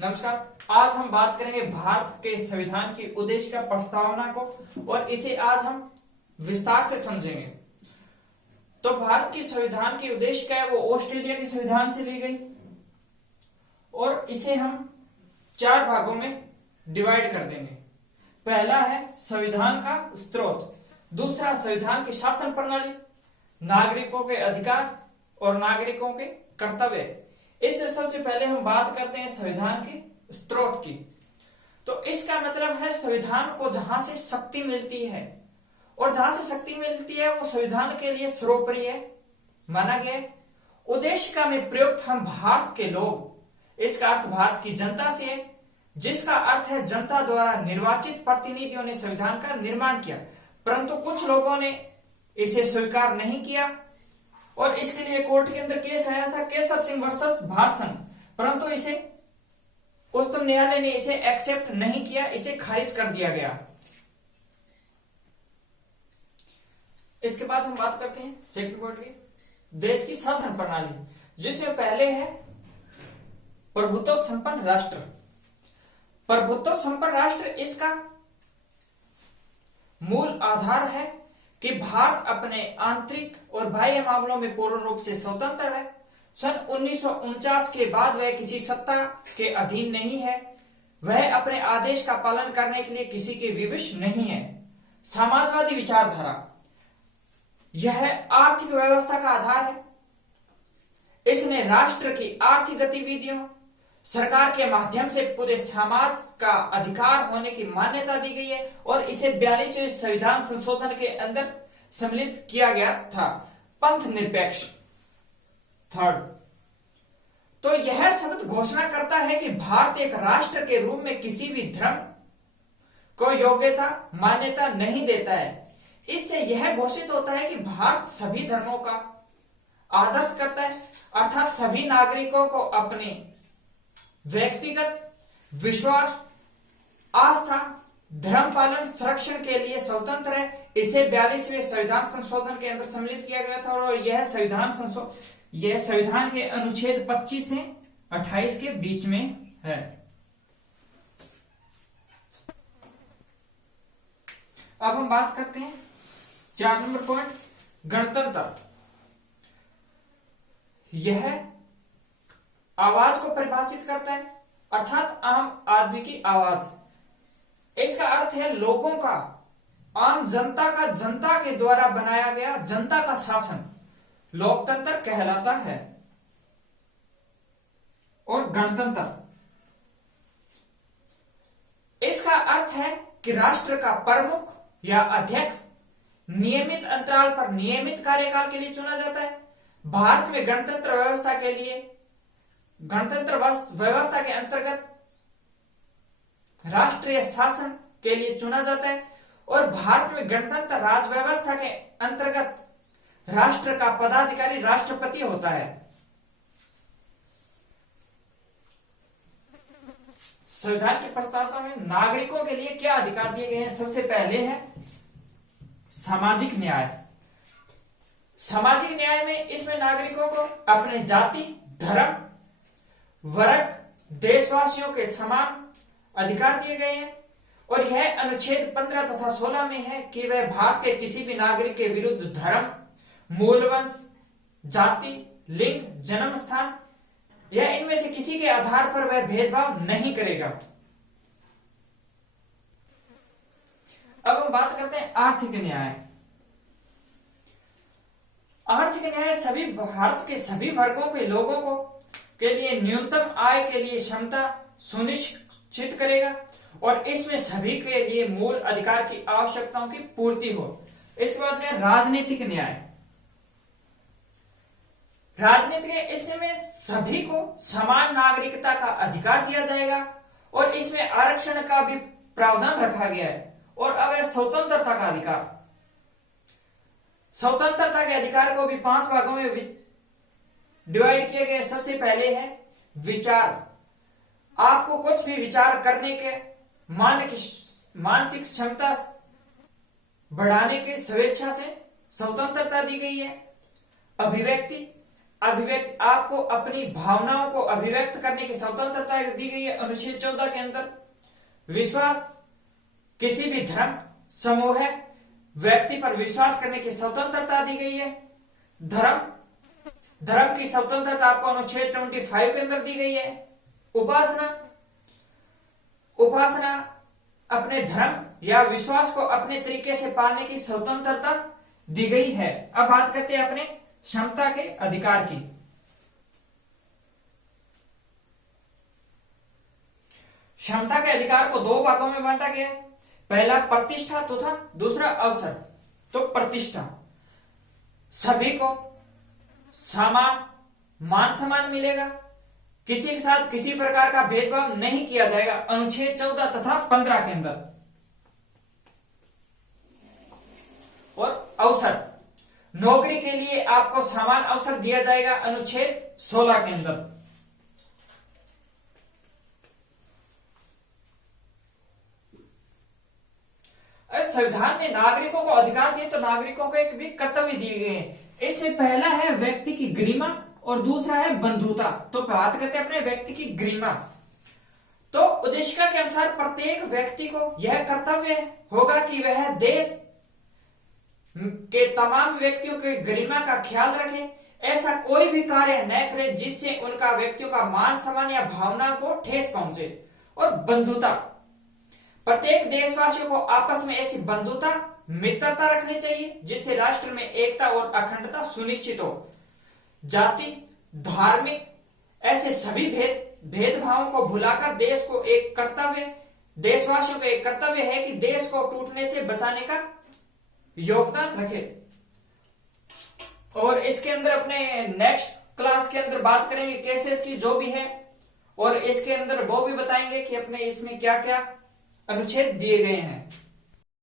नमस्कार। आज हम बात करेंगे भारत के संविधान की उद्देश्य का प्रस्तावना को और इसे आज हम विस्तार से समझेंगे। तो भारत की संविधान की उद्देश्य क्या है, वो ऑस्ट्रेलिया के संविधान से ली गई और इसे हम 4 भागों में डिवाइड कर देंगे। पहला है संविधान का स्रोत, दूसरा संविधान की शासन प्रणाली, नागरिकों के अधिकार और नागरिकों के कर्तव्य। इससे सबसे पहले हम बात करते हैं संविधान के स्रोत की। तो इसका मतलब है संविधान को जहां से शक्ति मिलती है, और जहां से शक्ति मिलती है वो संविधान के लिए सर्वोपरि माना गया। उद्देश्य का में प्रयुक्त हम भारत के लोग, इसका अर्थ भारत की जनता से है, जिसका अर्थ है जनता द्वारा निर्वाचित प्रतिनिधियों ने संविधान का निर्माण किया। परंतु कुछ लोगों ने इसे स्वीकार नहीं किया और इसके लिए कोर्ट के अंदर केस आया था, केसर सिंह वर्सेस भारत संघ। परंतु इसे उच्चतम न्यायालय ने इसे एक्सेप्ट नहीं किया, इसे खारिज कर दिया गया। इसके बाद हम बात करते हैं सेकंड पॉइंट की, देश की शासन प्रणाली, जिसमें पहले है प्रभुत्व संपन्न राष्ट्र। प्रभुत्व संपन्न राष्ट्र इसका मूल आधार है कि भारत अपने आंतरिक और बाह्य मामलों में पूर्ण रूप से स्वतंत्र है। सन 1949 के बाद वह किसी सत्ता के अधीन नहीं है। वह अपने आदेश का पालन करने के लिए किसी के विवश नहीं है। समाजवादी विचारधारा, यह आर्थिक व्यवस्था का आधार है। इसने राष्ट्र की आर्थिक गतिविधियों सरकार के माध्यम से पूरे समाज का अधिकार होने की मान्यता दी गई है और इसे 42वें संविधान संशोधन के अंदर सम्मिलित किया गया था। पंथ निरपेक्ष, थर्ड, तो यह शब्द घोषणा करता है कि भारत एक राष्ट्र के रूप में किसी भी धर्म को योग्यता मान्यता नहीं देता है। इससे यह घोषित होता है कि भारत सभी धर्मों का आदर्श करता है, अर्थात सभी नागरिकों को अपने व्यक्तिगत विश्वास, आस्था, धर्म पालन, संरक्षण के लिए स्वतंत्र है। इसे 42वें संविधान संशोधन के अंदर सम्मिलित किया गया था और यह संविधान के अनुच्छेद 25 से 28 के बीच में है। अब हम बात करते हैं 4 नंबर पॉइंट, गणतंत्र। यह आवाज को परिभाषित करता है, अर्थात आम आदमी की आवाज। इसका अर्थ है लोगों का, आम जनता का, जनता के द्वारा बनाया गया जनता का शासन लोकतंत्र कहलाता है। और गणतंत्र, इसका अर्थ है कि राष्ट्र का प्रमुख या अध्यक्ष नियमित अंतराल पर नियमित कार्यकाल के लिए चुना जाता है। भारत में गणतंत्र व्यवस्था के अंतर्गत राष्ट्रीय शासन के लिए चुना जाता है और भारत में गणतंत्र राज व्यवस्था के अंतर्गत राष्ट्र का पदाधिकारी राष्ट्रपति होता है। संविधान की प्रस्तावना में नागरिकों के लिए क्या अधिकार दिए गए हैं? सबसे पहले है सामाजिक न्याय। सामाजिक न्याय में इसमें नागरिकों को अपने जाति, धर्म, वर्ग, देशवासियों के समान अधिकार दिए गए हैं और यह अनुच्छेद 15 तथा 16 में है कि वह भारत के किसी भी नागरिक के विरुद्ध धर्म, मूलवंश, जाति, लिंग, जन्म स्थान या इनमें से किसी के आधार पर वह भेदभाव नहीं करेगा। अब हम बात करते हैं आर्थिक न्याय। आर्थिक न्याय सभी भारत के सभी वर्गों के लोगों को के लिए न्यूनतम आय के लिए क्षमता सुनिश्चित करेगा और इसमें सभी के लिए मूल अधिकार की आवश्यकताओं की पूर्ति हो। इसके बाद में राजनीतिक न्याय। राजनीतिक, इसमें सभी को समान नागरिकता का अधिकार दिया जाएगा और इसमें आरक्षण का भी प्रावधान रखा गया है। और अब है स्वतंत्रता का अधिकार। स्वतंत्रता के अधिकार को भी 5 भागों में डिवाइड किया गया। सबसे पहले है विचार। आपको कुछ भी विचार करने के मानसिक क्षमता बढ़ाने के स्वेच्छा से स्वतंत्रता दी गई है। अभिव्यक्ति, अभिव्यक्त आपको अपनी भावनाओं को अभिव्यक्त करने की स्वतंत्रता दी गई है अनुच्छेद 14 के अंदर। विश्वास, किसी भी धर्म समूह है व्यक्ति पर विश्वास करने की स्वतंत्रता दी गई है। धर्म की स्वतंत्रता आपको अनुच्छेद 25 के अंदर दी गई है। उपासना अपने धर्म या विश्वास को अपने तरीके से पालने की स्वतंत्रता दी गई है। अब बात करते हैं अपने क्षमता के अधिकार की। क्षमता के अधिकार को दो भागों में बांटा गया है। पहला प्रतिष्ठा तथा दूसरा अवसर। तो प्रतिष्ठा, सभी को समान मान सम्मान मिलेगा, किसी के साथ किसी प्रकार का भेदभाव नहीं किया जाएगा अनुच्छेद 14 तथा 15 के अंदर। और अवसर, नौकरी के लिए आपको समान अवसर दिया जाएगा अनुच्छेद 16 के अंदर। संविधान ने नागरिकों को अधिकार दिए तो नागरिकों को एक भी कर्तव्य दिए गए हैं। इसमें पहला है व्यक्ति की गरिमा और दूसरा है बंधुता। तो बात करते हैं अपने व्यक्ति की गरिमा। तो उद्देशिका के अनुसार प्रत्येक व्यक्ति को यह कर्तव्य होगा कि वह देश के तमाम व्यक्तियों की गरिमा का ख्याल रखे, ऐसा कोई भी कार्य न करे जिससे उनका व्यक्तियों का मान सम्मान या भावना को ठेस पहुंचे। और बंधुता, प्रत्येक देशवासियों को आपस में ऐसी बंधुता मित्रता रखनी चाहिए जिससे राष्ट्र में एकता और अखंडता सुनिश्चित हो। जाति, धार्मिक ऐसे सभी भेदभावों को भुलाकर देशवासियों का एक कर्तव्य है कि देश को टूटने से बचाने का योगदान रखे। और इसके अंदर अपने नेक्स्ट क्लास के अंदर बात करेंगे केसेस की जो भी है, और इसके अंदर वो भी बताएंगे कि अपने इसमें क्या क्या अनुच्छेद दिए गए हैं।